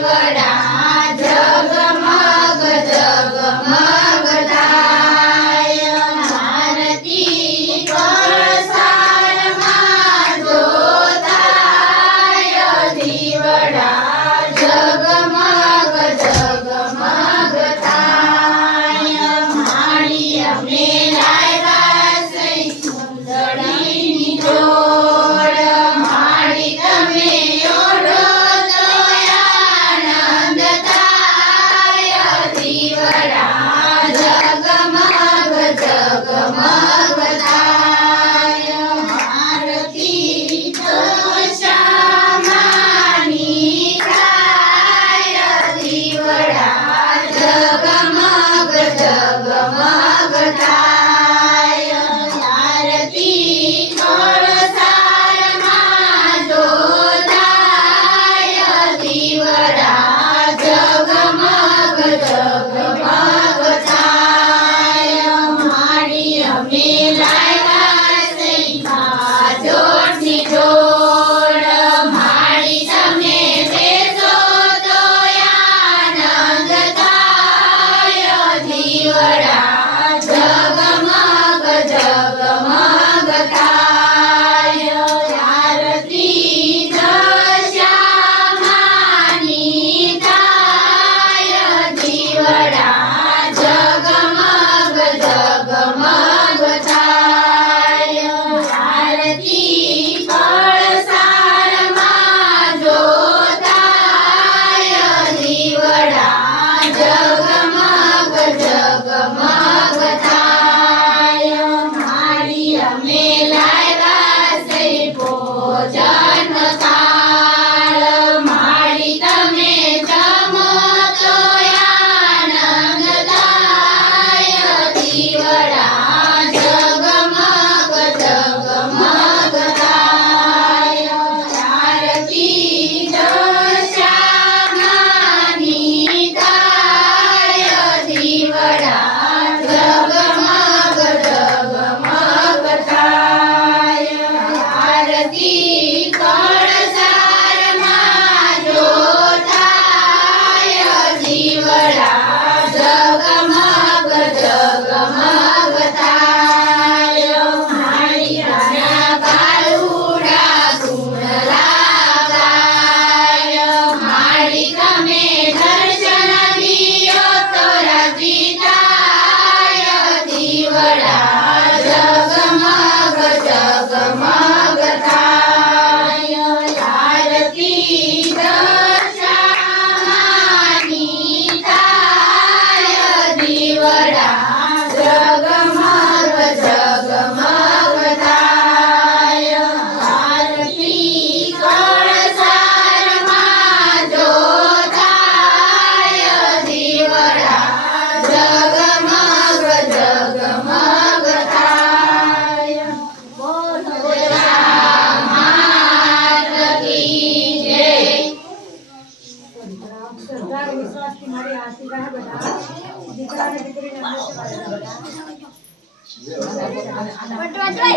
દીવડા જગમગ જગમગ થાય આરતી કળશારમાં જોતાય દીવડા જગમગ જગમગ થાય માળી અમે લાવ્યા છે સુંદરીની જોડ માળી તમે ઓઢો તો આનંદ થાય દીવડા જગમગ જગમગ થાય આરતી કળશામાંની થાય દીવડા જગમગ જગમગ થાય આરતી કળશામાં જોતાય દીવડા જગમગ જગમગ થાય માળી અમે લાવ્યા છે કાજોળની જોડ માળી તમે બેસો તો આનંદ થાય દીવડા જગમગ જગમગ થાય આરતી દશામાની થાય દીવડા જગમગ જગમગ થાય આરતી કળશામાં જોતાય દીવડા જગમગ જગમગ થાય માળી અમે લાવ્યા છે ભોજન થાળ માળી તમે જમો તો આનંદ થાય દીવડા જગમગ જગમગ થાય આરતી દશામાની થાય દીવડા જગમગ જગમગ થાય આરતી કળશામાં જોતાય દીવડા જગમગ જગમગ થાય માળિયાના કાલુડા ગુણ લાગાય માળી તમે દર્શન દિયો તો રાજી થાય દીવડા જગમગ જગમગ થાય આરતી દશામાની થાય દીવડા જગમગ જગમગ થાય આરતી કળશામાં જોતાય દીવડા જગમગ જગમગ થાય માત કી જય શ્રદ્ધા વિશ્વાસથી મારી આશીર્વાદ બધા દીકરા અને દીકરીને હંમેશા